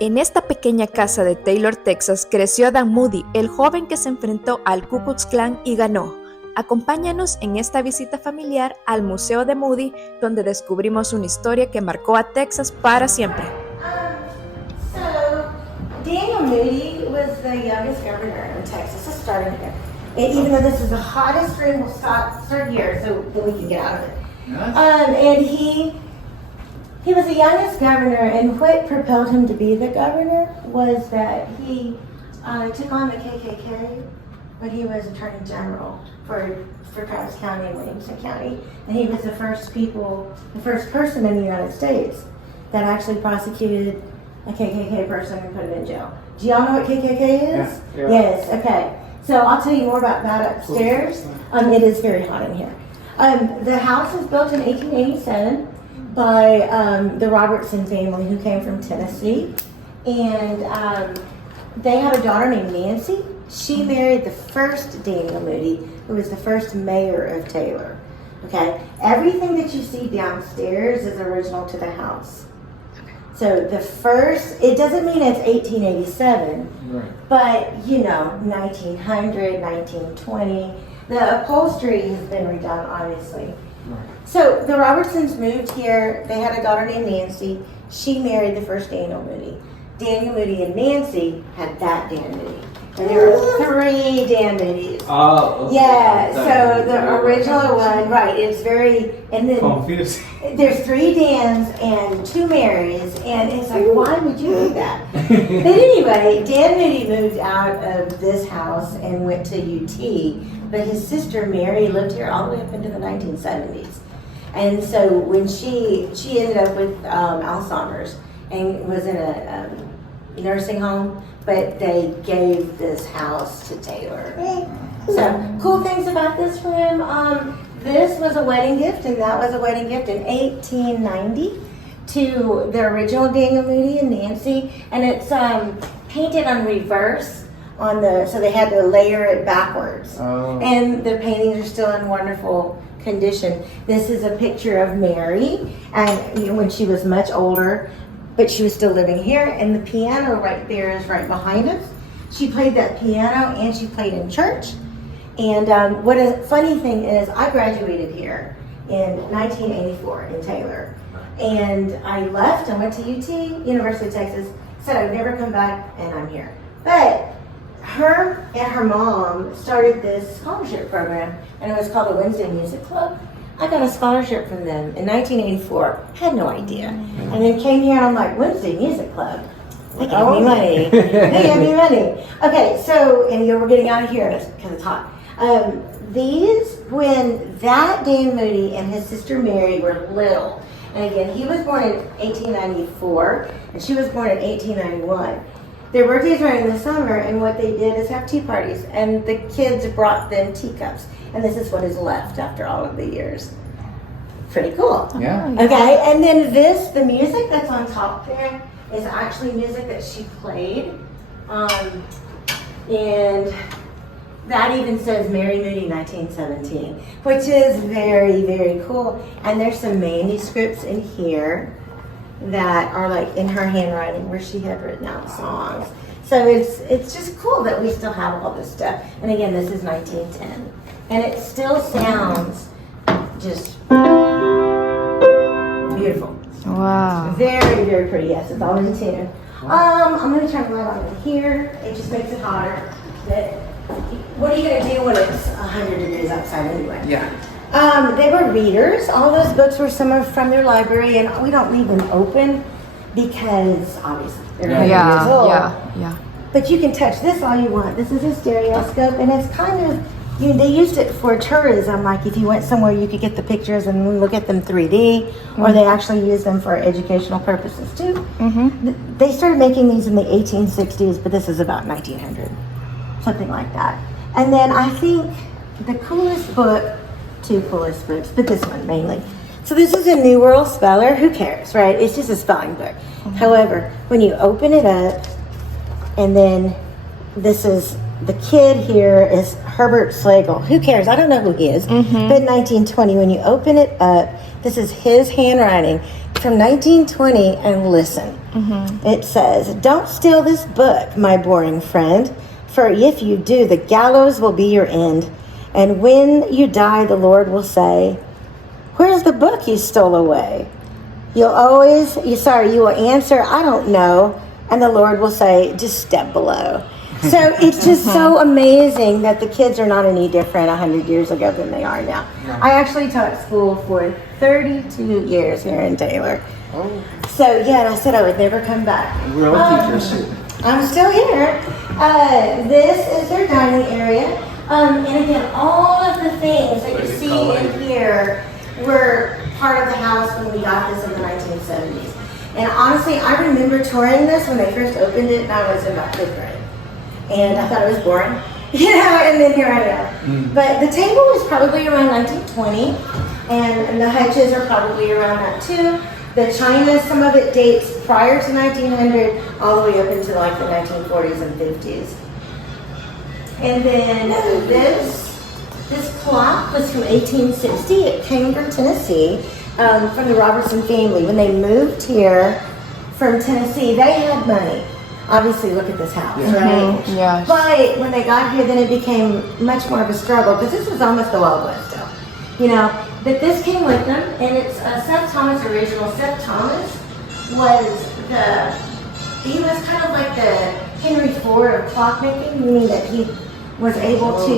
En esta pequeña casa de Taylor, Texas, creció Dan Moody, el joven que se enfrentó al Ku Klux Klan y ganó. Acompáñanos en esta visita familiar al Museo de Moody, donde descubrimos una historia que marcó a Texas para siempre. So, Daniel Moody was the youngest governor in Texas. Let's start here. And even though this is the hottest room, we'll start here so that we can get out of it. Nice. And he was the youngest governor, and what propelled him to be the governor was that he took on the KKK when he was Attorney General for Travis County and Williamson County, and he was the first person in the United States that actually prosecuted a KKK person and put him in jail. Do y'all know what KKK is? Yeah. Yes. Okay. So I'll tell you more about that upstairs. It is very hot in here. The house was built in 1887 by the Robertson family, who came from Tennessee, and they had a daughter named Nancy. She married the first Daniel Moody, who was the first mayor of Taylor. Okay, everything that you see downstairs is original to the house. So the first, it doesn't mean it's 1887, Right. but 1900, 1920. The upholstery has been redone, obviously. Right. So the Robertsons moved here. They had a daughter named Nancy. She married the first Daniel Moody. Daniel Moody and Nancy had that Dan Moody. And there were 3 Dan Moody's. Oh, okay. Yeah, so the original one, right, it's very, and then Confusing. there's 3 Dans and 2 Marys, and it's like, why would you do that? But anyway, Dan Moody moved out of this house and went to UT, but his sister Mary lived here all the way up into the 1970s. And so when she ended up with Alzheimer's and was in a nursing home, but they gave this house to Taylor. So cool things about this room. This was a wedding gift, and that was a wedding gift in 1890 to the original Daniel Moody and Nancy, and it's painted on reverse so they had to layer it backwards. Oh. And the paintings are still in wonderful condition. This is a picture of Mary, and when she was much older, but she was still living here, and the piano right there is right behind us. She played that piano, and she played in church. And what a funny thing is, I graduated here in 1984 in Taylor, and I left and went to UT, University of Texas, said I'd never come back, and I'm here. But her and her mom started this scholarship program, and it was called the Wednesday Music Club. I got a scholarship from them in 1984. Had no idea. And then came here and I'm like, Wednesday Music Club. They gave me money. They gave me money. Okay, so, and we're getting out of here because it's hot. When that Dan Moody and his sister Mary were little, and again, he was born in 1894, and she was born in 1891. Their birthdays were in the summer, and what they did is have tea parties, and the kids brought them teacups. And this is what is left after all of the years. Pretty cool. Yeah. Okay, and then the music that's on top there is actually music that she played. And that even says Mary Moody 1917, which is very, very cool. And there's some manuscripts in here that are like in her handwriting where she had written out songs. So it's just cool that we still have all this stuff. And again, this is 1910. And it still sounds just beautiful. Wow. Very, very pretty. Yes, it's all in tune. I'm going to turn the light on in here. It just makes it hotter. But what are you going to do when it's 100 degrees outside anyway? Yeah. They were readers. All those books were some are from their library, and we don't leave them open because obviously they're 100 years old. Yeah. But you can touch this all you want. This is a stereoscope, and it's kind of, they used it for tourism. Like if you went somewhere, you could get the pictures and look at them 3D, or they actually use them for educational purposes too. Mm-hmm. They started making these in the 1860s, but this is about 1900, something like that. And then I think the coolest book, 2 coolest books, but this one mainly. So this is a New World Speller. Who cares, right? It's just a spelling book. However, when you open it up, and then this is the kid here is Herbert Slagle. Who cares? I don't know who he is. But in 1920, when you open it up, This is his handwriting from 1920, and listen. It says, "Don't steal this book, my boring friend, for if you do, the gallows will be your end. And when you die, the Lord will say, 'Where's the book you stole away?' You will answer, 'I don't know.' And the Lord will say, 'Just step below.'" So it's just so amazing that the kids are not any different 100 years ago than they are now. I actually taught school for 32 years here in Taylor. Oh, So yeah, and I said I would never come back. we're all teachers too. I'm still here. This is their dining area. And again, all of the things that you see in here were part of the house when we got this in the 1970s. And honestly, I remember touring this when they first opened it, and I was in about 5th grade. And I thought it was boring, and then here I am. But the table is probably around 1920, and the hutches are probably around that too. The china, some of it dates prior to 1900, all the way up into like the 1940s and 50s. And then this clock was from 1860. It came from Tennessee, from the Robertson family. When they moved here from Tennessee, they had money. Obviously, look at this house, right? Yes. But when they got here, then it became much more of a struggle, because this was almost the Wild West still, you know. But this came with them, and it's Seth Thomas original. Seth Thomas was he was kind of like the Henry Ford of clockmaking, meaning that he was able to,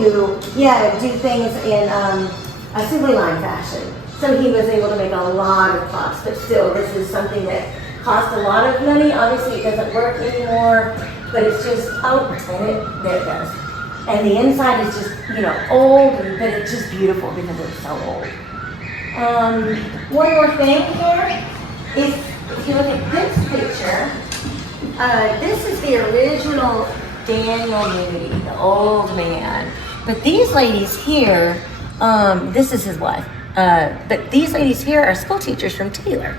do things in assembly line fashion. So he was able to make a lot of clocks, but still, this is something that cost a lot of money. Obviously, it doesn't work anymore, but it's just, there it goes. And the inside is just, old, but it's just beautiful because it's so old. One more thing here, if you look at this picture, this is the original Daniel Moody, the old man. But these ladies here, this is his wife, but these ladies here are school teachers from Taylor.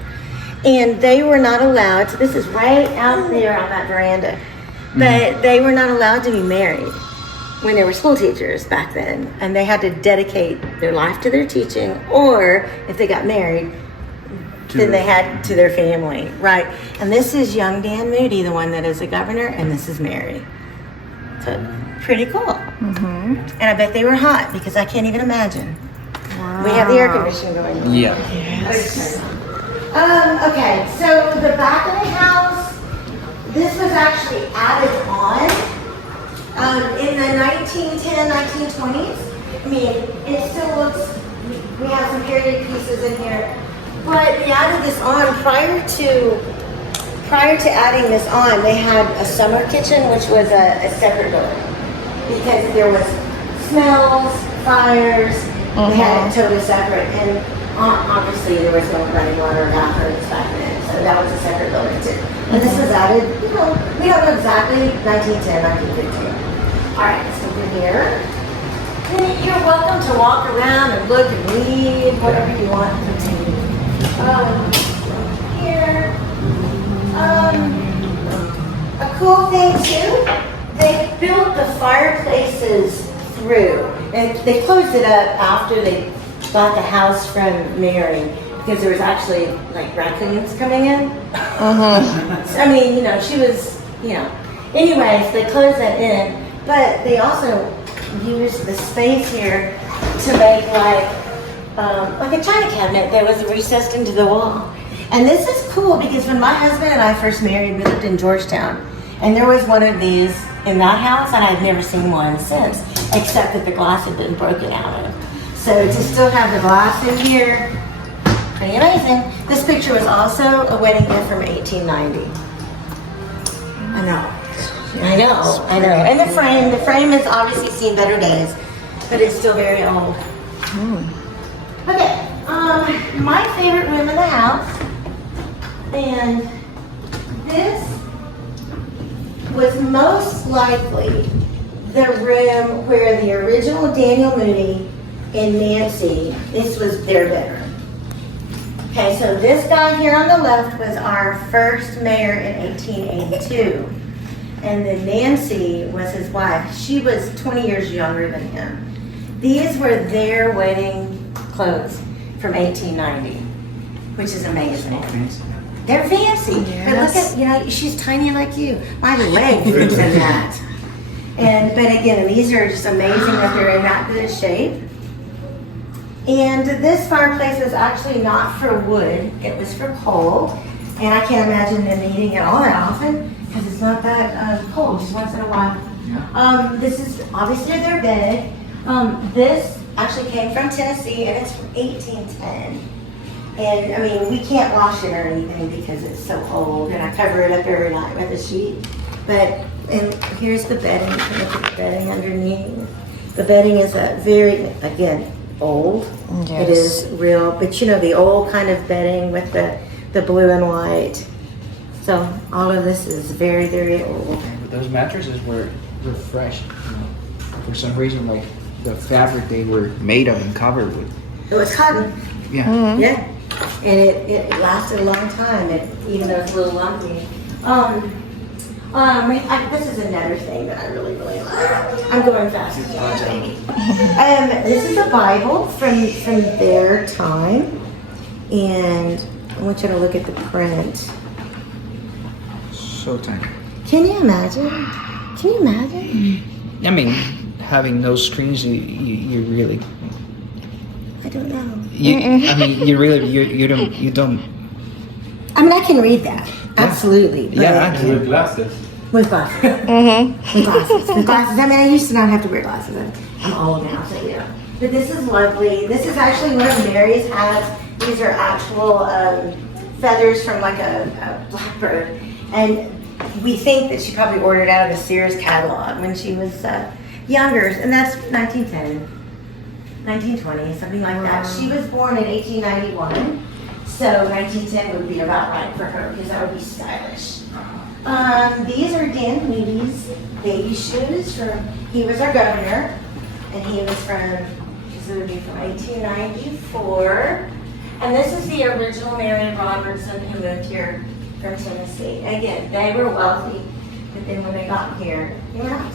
And they were not allowed to, this is right out there on that veranda, but they were not allowed to be married when they were school teachers back then. And they had to dedicate their life to their teaching, or if they got married, then they had to their family, right? And this is young Dan Moody, the one that is a governor, and this is Mary. So pretty cool. And I bet they were hot, because I can't even imagine. Wow. We have the air conditioning going on. Yeah. Yes. Okay, so the back of the house, this was actually added on in the 1910, 1920s. I mean, it still looks, we have some period pieces in here, but they added this on prior to adding this on. They had a summer kitchen, which was a separate building, because there was smells, fires, they had it totally separate. And obviously, there was no running water or bathrooms back then, so that was a separate building too. And this was added, we don't know exactly, 1910, 1915. All right, so we're here. And you're welcome to walk around and look and read, whatever you want to do. Here. A cool thing too, they built the fireplaces through, and they closed it up after they got the house from Mary, because there was actually like raccoons coming in. So, I mean, she was, anyways, they closed that in, but they also used the space here to make like a china cabinet that was recessed into the wall. And this is cool, because when my husband and I first married, we lived in Georgetown, and there was one of these in that house, and I've never seen one since, except that the glass had been broken out of. So to still have the glass in here, pretty amazing. This picture was also a wedding gift from 1890. I know. And the frame has obviously seen better days, but it's still very old. Okay, my favorite room in the house, and this was most likely the room where the original Daniel Moody and Nancy, this was their bedroom. Okay, so this guy here on the left was our first mayor in 1882. And then Nancy was his wife. She was 20 years younger than him. These were their wedding clothes from 1890. which is amazing. Not fancy. They're fancy. But look at, you know, she's tiny like you. My leg fits in that. But again, these are just amazing that they're in that good shape. And this fireplace was actually not for wood, it was for coal. And I can't imagine them eating it all that often because it's not that cold, just once in a while. Yeah. This is obviously their bed. This actually came from Tennessee and it's from 1810. And I mean, we can't wash it or anything because it's so old, and I cover it up every night with a sheet. And here's the bedding. You can look at the bedding underneath. The bedding is a very, again, old. Yes. It is real, but you know, the old kind of bedding with the blue and white. So all of this is very, very old. But those mattresses were fresh. You know, for some reason, like the fabric they were made of and covered with. It was cotton. Yeah. Yeah. And it lasted a long time, even though it's a little lumpy. This is another thing that I really, really like. I'm going fast. This is a Bible from their time, and I want you to look at the print. So tiny. Can you imagine? Can you imagine? I mean, having those screens, you really. I don't know. I mean, you don't. I mean, I can read that. Absolutely. Yeah, I do. With glasses. With glasses. With glasses. With glasses. I mean, I used to not have to wear glasses. I'm old now, so yeah. But this is lovely. This is actually one of Mary's hats. These are actual feathers from like a blackbird. And we think that she probably ordered out of a Sears catalog when she was younger. And that's 1910. 1920, something like that. She was born in 1891, so 1910 would be about right for her because that would be stylish. These are Dan Moody's baby shoes. He was our governor, and he was this would be from 1894. And this is the original Mary Robertson who moved here from Tennessee. Again, they were wealthy, but then when they got here, they were not.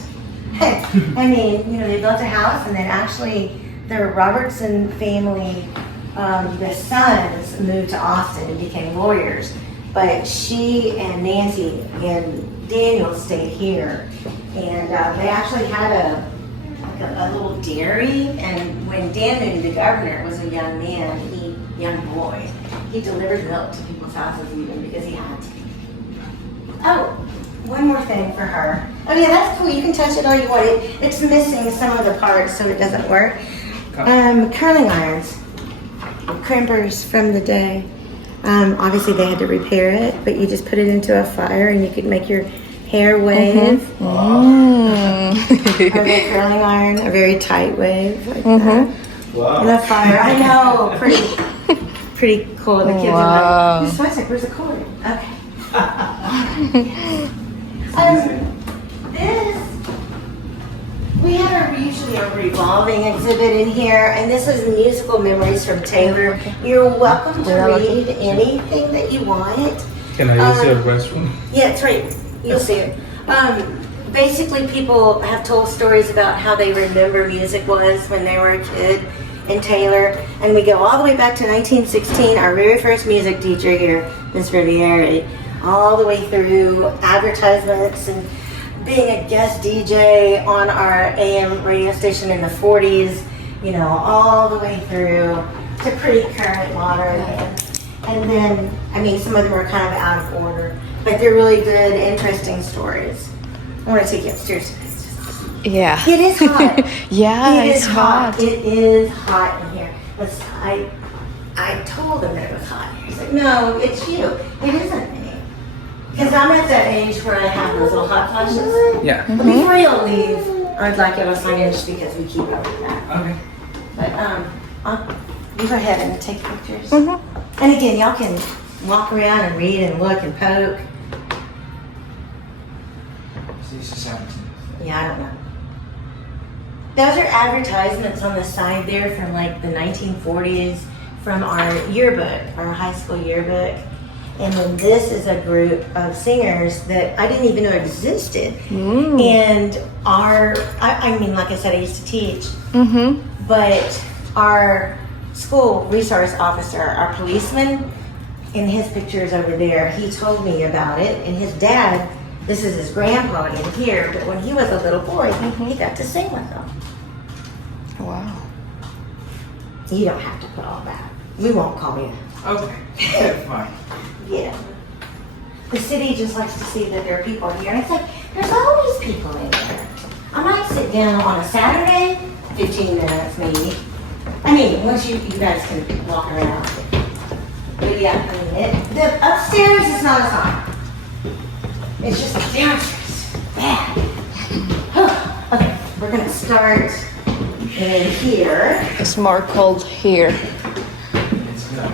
I mean, you know, they built a house and then actually the Robertson family, the sons moved to Austin and became lawyers, but she and Nancy and Daniel stayed here, and they actually had a little dairy. And when Dan Moody, the governor, was a young boy, he delivered milk to people's houses even because he had to. Oh, one more thing for her. Oh yeah, that's cool. You can touch it all you want. It's missing some of the parts, so it doesn't work. Curling irons, crimpers from the day. Obviously they had to repair it, but you just put it into a fire and you could make your hair wave. Or the curling iron, a very tight wave like that. Wow. In the fire. I know, pretty cool. The kids are like, where's the cord? Okay. We have usually a revolving exhibit in here, and this is musical memories from Taylor. You're welcome to read anything that you want. Can I use your restroom? Yeah, it's right. You'll see it. Basically, people have told stories about how they remember music was when they were a kid in Taylor, and we go all the way back to 1916. Our very first music teacher here, Miss Riviere, all the way through advertisements and being a guest DJ on our AM radio station in the 40s, you know, all the way through to pretty current modern. And then, I mean, some of them are kind of out of order, but they're really good, interesting stories. I want to take you upstairs. Yeah. It is hot. Yeah, It it's is hot. It is hot in here. I told him that it was hot. He's like, no, it's you. It isn't me. Because I'm at that age where I have those little hot flashes. Yeah. But before you'll leave, I'd like you to sign in just because we keep up with that. Okay. But you go ahead and take pictures. And again, y'all can walk around and read and look and poke. So this is 17. Yeah, I don't know. Those are advertisements on the side there from like the 1940s from our yearbook, our high school yearbook. And then this is a group of singers that I didn't even know existed. And I mean, like I said, I used to teach. But our school resource officer, our policeman, in his pictures over there, he told me about it, and his dad, this is his grandpa in here, but when he was a little boy, he got to sing with them. Wow. You don't have to put all that. We won't call you. Okay, fine. Yeah. The city just likes to see that there are people here, and it's like, there's always people in there. I might sit down on a Saturday, 15 minutes maybe. I mean, once you guys can walk around. But yeah, I mean, the upstairs is not as hot. It's just the downstairs. Bad. Okay, we're gonna start in here. It's more cold here. It's good.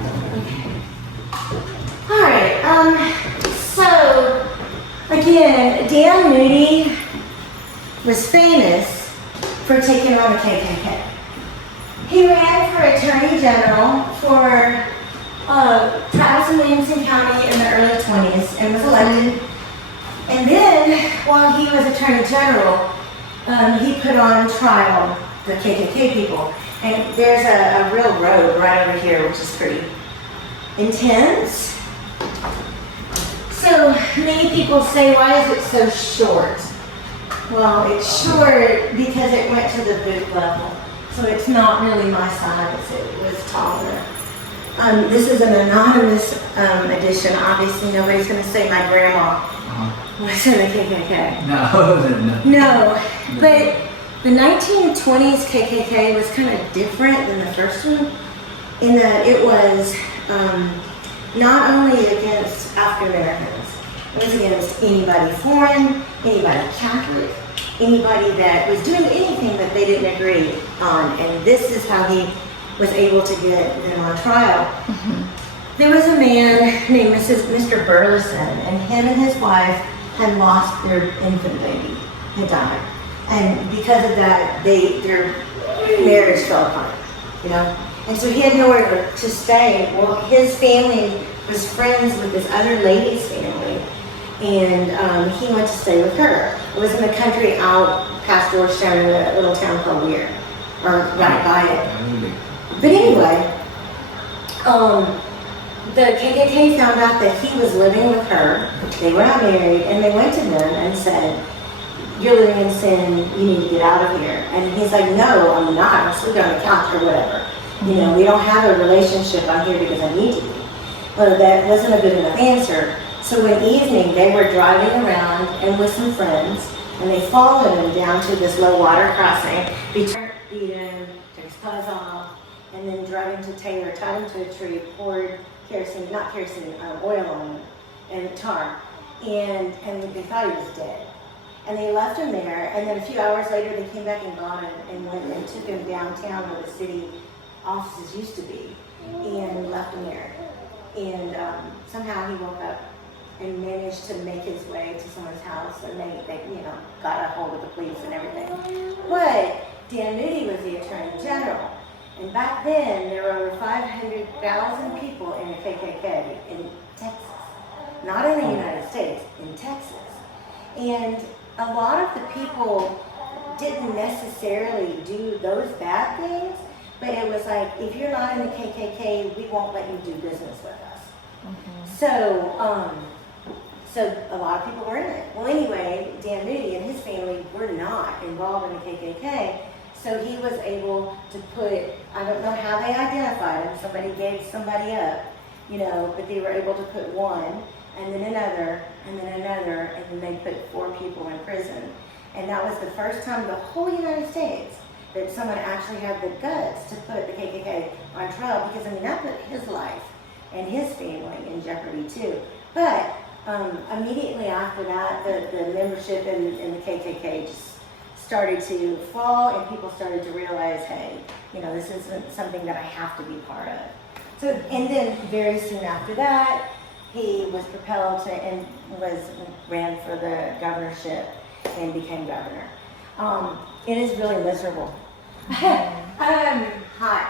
All right, so again, Dan Moody was famous for taking on the KKK. He ran for Attorney General for Travis and Williamson County in the early 20s and was elected. And then, while he was Attorney General, he put on trial the KKK people. And there's a real road right over here, which is pretty intense. So many people say, why is it so short? Well, it's short because it went to the boot level. So it's not really my size, it was taller. This is an anonymous edition. Obviously, nobody's going to say my grandma was in the KKK. No. No, but the 1920s KKK was kind of different than the first one in that it was not only against African Americans, it was against anybody foreign, anybody Catholic, anybody that was doing anything that they didn't agree on. And this is how he was able to get them on trial. There was a man named Mr. Burleson, and him and his wife had lost their infant baby, had died. And because of that, their marriage fell apart, you know? And so he had nowhere to stay. Well, his family was friends with this other lady's family, and he went to stay with her. It was in the country out past Georgetown in a little town called Weir, or right by it. But anyway, the KKK found out that he was living with her. They were not married, and they went to him and said, "You're living in sin, you need to get out of here." And he's like, "No, I'm not. I'm sleeping on the couch or whatever. You know, we don't have a relationship. I'm here because I need to be." Well, that wasn't a good enough answer. So one evening, they were driving around and with some friends, and they followed him down to this low water crossing. Beat him, took his clothes off, and then drove him to Taylor, tied him to a tree, poured oil on him, and tar. And they thought he was dead. And they left him there, and then a few hours later they came back and got him and went and took him downtown where the city offices used to be, and left him there. And somehow he woke up and managed to make his way to someone's house, and they got a hold of the police and everything. But Dan Moody was the Attorney General, and back then there were over 500,000 people in the KKK in Texas, not in the United States, in Texas. And a lot of the people didn't necessarily do those bad things, but it was like, if you're not in the KKK, we won't let you do business with us. So a lot of people were in it. Well, anyway, Dan Moody and his family were not involved in the KKK, so he was able to put, I don't know how they identified him, somebody gave somebody up, but they were able to put one, and then another, and then another, and then they put 4 people in prison. And that was the first time in the whole United States that someone actually had the guts to put the KKK on trial, because that put his life and his family in jeopardy too. But immediately after that, the membership in the KKK just started to fall, and people started to realize, hey, this isn't something that I have to be part of. So, and then very soon after that, he was propelled to and ran for the governorship and became governor. It is really miserable. Hi.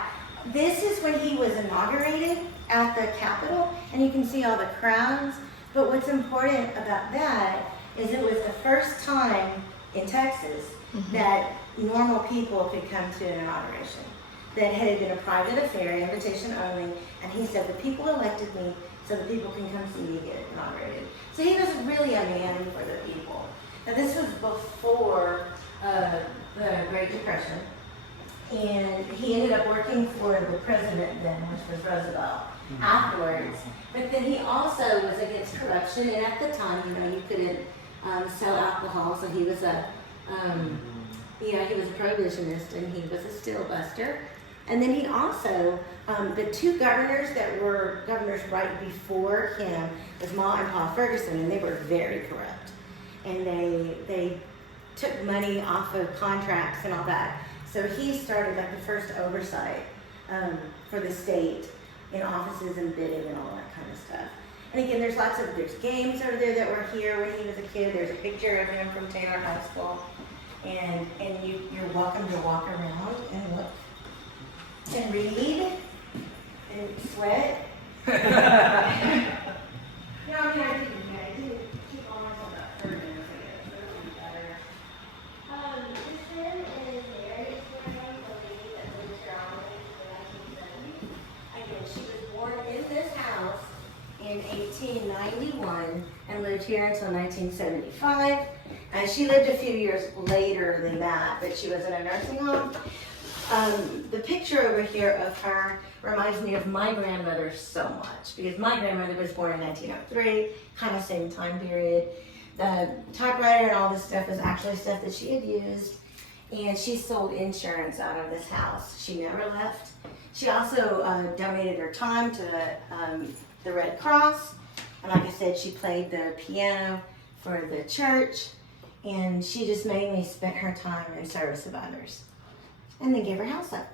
This is when he was inaugurated at the Capitol, and you can see all the crowds. But what's important about that is it was the first time in Texas that normal people could come to an inauguration. That had been a private affair, invitation only, and he said, "The people elected me so that people can come see you get inaugurated. So he was really a man for the people. Now this was before the Great Depression, and he ended up working for the president then, which was Roosevelt, afterwards. But then he also was against corruption, and at the time, you know, you couldn't sell alcohol, so he was a he was a prohibitionist, and he was a steel buster. And then he also, the two governors that were governors right before him was Ma and Pa Ferguson, and they were very corrupt. And they took money off of contracts and all that. So he started like the first oversight for the state in offices and bidding and all that kind of stuff. And again, there's games over there that were here when he was a kid. There's a picture of him from Taylor High School. And you're welcome to walk around and look and read and sweat. No, I mean, I didn't keep on myself about 30 minutes, I guess. That would be better. This one is Mary Historia, the lady that lived here all the way to the 1970s. Again, she was born in this house in 1891 and lived here until 1975. And she lived a few years later than that, but she was in a nursing home. The picture over here of her reminds me of my grandmother so much, because my grandmother was born in 1903, kind of same time period. The typewriter and all this stuff was actually stuff that she had used, and she sold insurance out of this house. She never left. She also donated her time to the Red Cross, and like I said, she played the piano for the church, and she just mainly spent her time in service of others. And then gave her house up.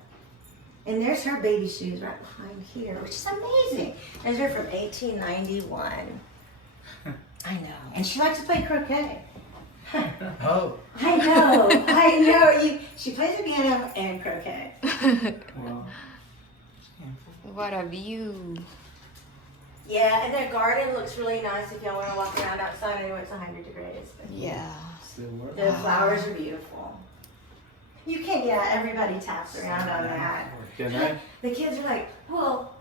And there's her baby shoes right behind here, which is amazing. Those are from 1891. I know. And she likes to play croquet. Oh. I know. She plays the piano and croquet. Wow. What a view. Yeah, and their garden looks really nice if y'all want to walk around outside. I know it's 100 degrees. But Yeah. the flowers are beautiful. You can, everybody taps around on that. Can I? The kids are like, well,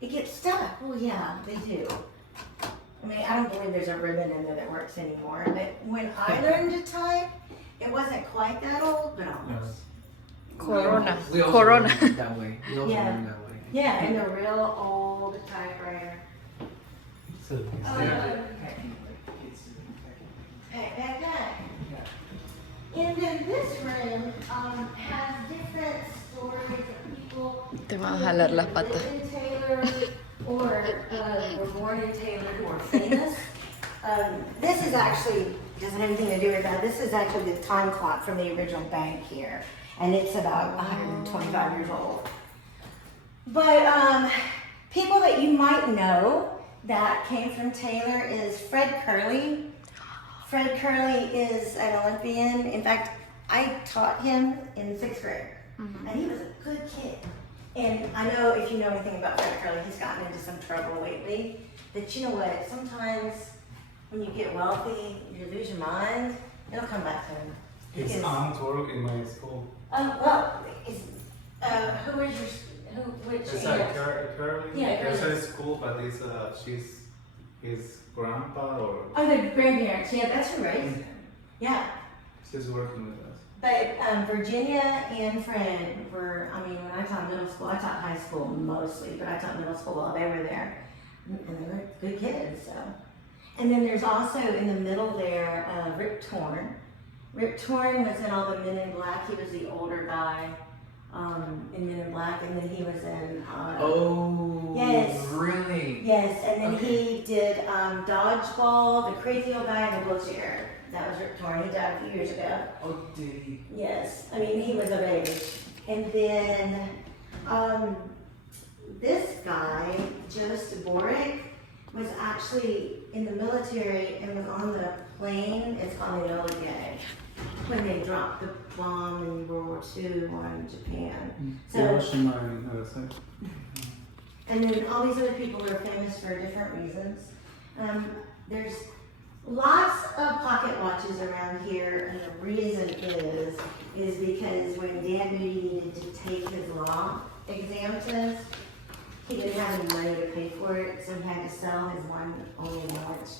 it gets stuck. Well, yeah, they do. I mean, I don't believe there's a ribbon in there that works anymore. But when I learned to type, it wasn't quite that old, but almost. Corona. We also Corona. learned that way. We also Yeah. learned that way. Yeah, and the real old typewriter. So, Back. And then this room has different stories of people Te van a jalar las who patas. lived in Taylor or were born in Taylor who are famous. This is actually, doesn't have anything to do with that. This is actually the time clock from the original bank here. And it's about 125 years old. But people that you might know that came from Taylor is Fred Curley. Fred Curley is an Olympian. In fact, I taught him in 6th grade. And he was a good kid. And I know if you know anything about Fred Curley, he's gotten into some trouble lately. But you know what? Sometimes when you get wealthy, you lose your mind, it'll come back to him. his aunt work in my school. Well, who is which It's aunt? like Curly. Yeah, It's Curly. at school, but it's she's his grandpa or Oh, the grandparents. Yeah, that's who raised him. Yeah. she's working with us. But Virginia and Fred were, I mean, when I taught middle school, I taught high school mostly, but I taught middle school while they were there. And they were good kids, so. And then there's also in the middle there, Rip Torn. Rip Torn was in all the Men in Black. He was the older guy in Men in Black, and then he was in. Oh. Yes. Really? Yes, and then Okay. he did Dodgeball, the crazy old guy in the wheelchair. That was Rip Torn. He died a few years ago. Oh, did he? Yes, I mean, he was of age. And then this guy, Joseph Boric, was actually in the military and was on the plane. It's called the Enola Gay, when they dropped the bomb in World War II on Japan. So, Hiroshima and Nagasaki. and then all these other people are famous for different reasons. There's lots of pocket watches around here, and the reason is because when Dan Moody needed to take his law exam test, he didn't have any money to pay for it, so he had to sell his one only watch.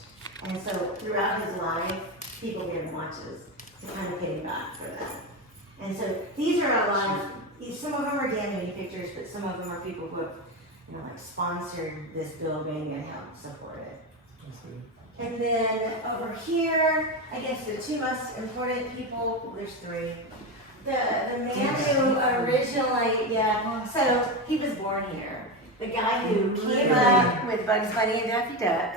And so throughout his life, people gave him watches to kind of pay him back for that. And so these are a lot of, some of them are Dan Moody pictures, but some of them are people who have, like sponsored this building and helped support it. And then over here, I guess the two most important people, there's three. The man who originally, so he was born here. The guy who came up with Bugs Bunny and Daffy Duck,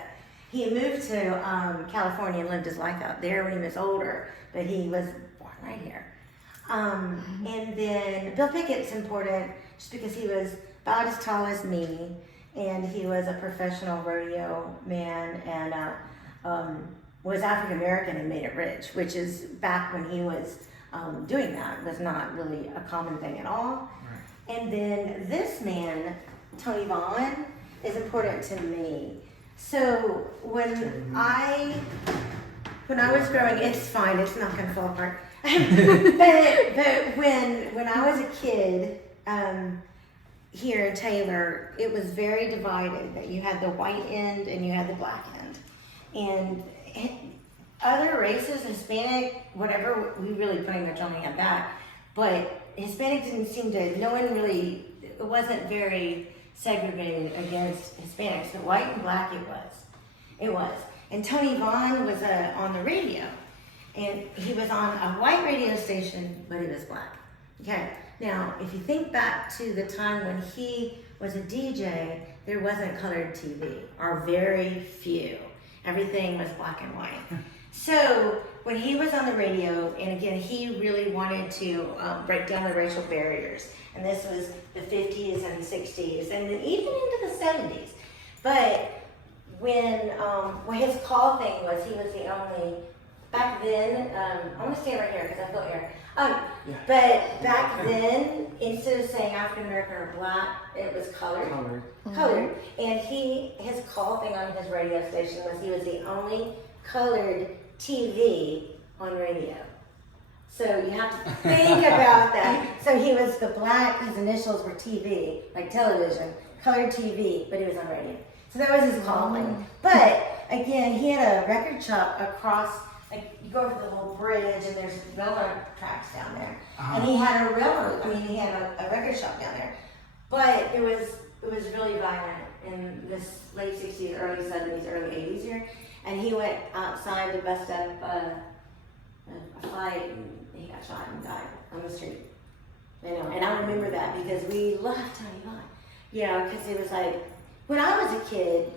he moved to California and lived his life out there when he was older, but he was born right here. And then Bill Pickett's important just because he was about as tall as me, and he was a professional rodeo man, and was African American and made it rich, which is back when he was doing that was not really a common thing at all. Right. And then this man, Tony Vaughn, is important to me. So when I was growing, it's fine, it's not gonna fall apart. but when I was a kid, here in Taylor, it was very divided, that you had the white end and you had the black end. And other races, Hispanic, whatever, we really pretty much only had that. But Hispanic didn't seem to, no one really, it wasn't very segregated against Hispanics. So white and black it was. And Tony Vaughn was on the radio. And he was on a white radio station, but he was black. Okay, now if you think back to the time when he was a DJ, there wasn't colored TV, or very few. Everything was black and white. So when he was on the radio, and again, he really wanted to break down the racial barriers. And this was the 50s and the 60s, and then even into the 70s. But when his call thing was, he was the only, back then, I'm gonna stand right here because I feel air. But back then, instead of saying African American or black, it was colored. Colored. And his call thing on his radio station was he was the only colored TV on radio. So you have to think about that. So he was the black, his initials were TV, like television, colored TV, but he was on radio. So that was his calling. But again, he had a record shop across, like you go over the little bridge and there's railroad tracks down there. And he had he had a record shop down there. But it was really violent in this late 60s, early 70s, early 80s here. And he went outside to bust up a fight, and he got shot and died on the street. And I remember that because we loved Tony Vaughn. Because it was like, when I was a kid,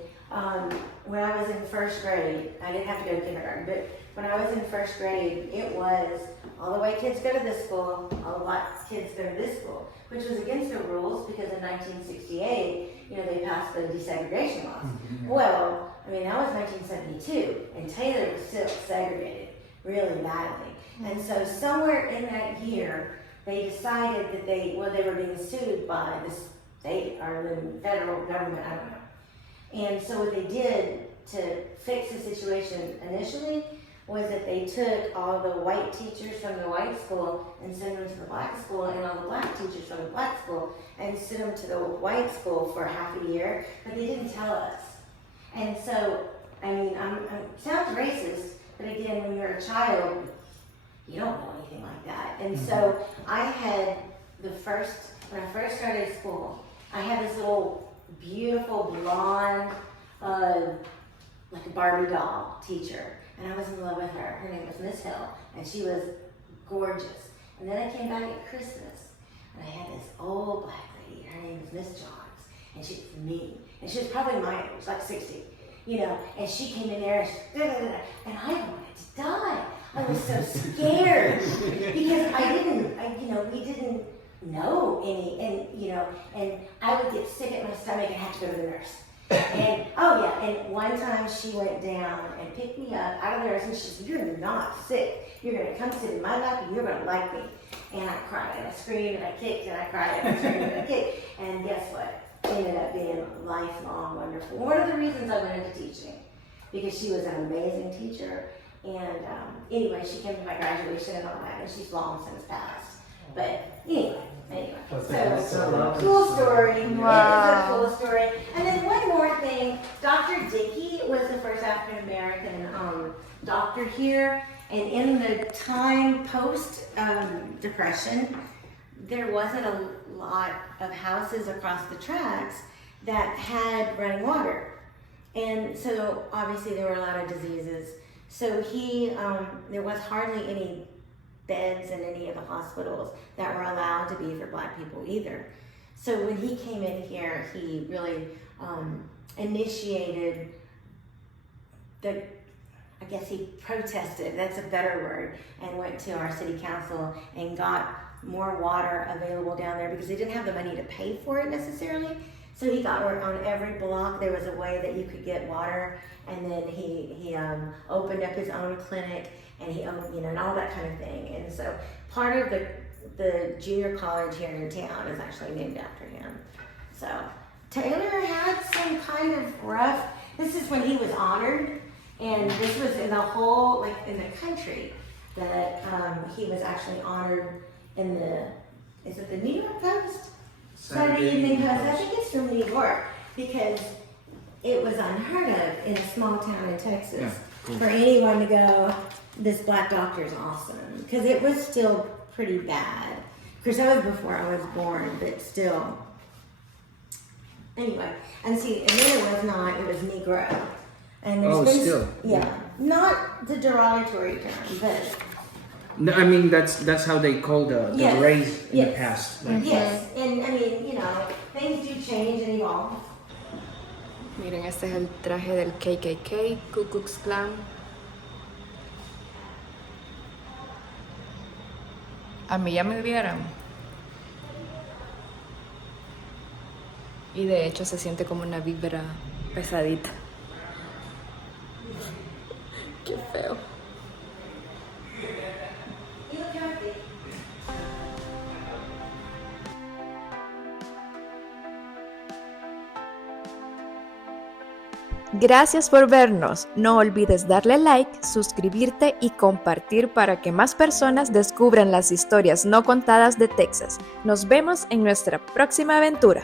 when I was in first grade, I didn't have to go to kindergarten, but when I was in first grade, it was all the white kids go to this school, all the black kids go to this school, which was against the rules because in 1968, they passed the desegregation laws. Mm-hmm. Well, that was 1972, and Taylor was still segregated really badly. Mm-hmm. And so somewhere in that year, they decided that they were being sued by the state or the federal government, I don't know. And so what they did to fix the situation initially was that they took all the white teachers from the white school and sent them to the black school, and all the black teachers from the black school and sent them to the white school for half a year, but they didn't tell us. And so, sounds racist, but again, when you're a child, you don't know anything like that. And so I had when I first started school, I had this little beautiful blonde, like a Barbie doll teacher. And I was in love with her. Her name was Miss Hill, and she was gorgeous. And then I came back at Christmas, and I had this old black lady. Her name was Miss Johns, and she was mean. And she was probably my age, like 60, And she came in there, and I wanted to die. I was so scared because we didn't know any, and I would get sick at my stomach and have to go to the nurse. And one time she went down and picked me up out of the nurse, and she said, "You're not sick. You're going to come sit in my lap and you're going to like me." And I cried and I screamed and I kicked and I cried and I screamed and I kicked. And guess what? It ended up being lifelong wonderful. One of the reasons I went into teaching, because she was an amazing teacher. And anyway, she came to my graduation and all that, and she's long since passed. But anyway. That's So, cool story. Wow. It is a cool story. And then one more thing, Dr. Dickey was the first African American doctor here. And in the time post Depression, there wasn't a lot of houses across the tracks that had running water. And so obviously there were a lot of diseases. So there was hardly any beds in any of the hospitals that were allowed to be for Black people either. So when he came in here, he really initiated I guess he protested, that's a better word, and went to our city council and got more water available down there because they didn't have the money to pay for it necessarily. So he got work on every block. There was a way that you could get water, and then he opened up his own clinic, and he owned, and all that kind of thing. And so part of the junior college here in town is actually named after him. So Taylor had some kind of rough. This is when he was honored, and this was in the whole in the country that he was actually honored in is it the New York Post? Saturday Evening Post. I think it's from New York because it was unheard of in a small town in Texas. Yeah, cool. For anyone to go, this Black doctor's awesome, because it was still pretty bad. Of course, that was before I was born, but still. Anyway, and then it was Negro. And there's still. Yeah, not the derogatory term, but. No, I mean that's how they call the Yes. race in Yes. the past. Yes, and I mean, things do change and evolve. Miren, este es el traje del KKK, Ku Klux Klan. A mí ya me vieron. Y de hecho se siente como una vibra pesadita. Qué feo. You look healthy. Gracias por vernos. No olvides darle like, suscribirte y compartir para que más personas descubran las historias no contadas de Texas. Nos vemos en nuestra próxima aventura.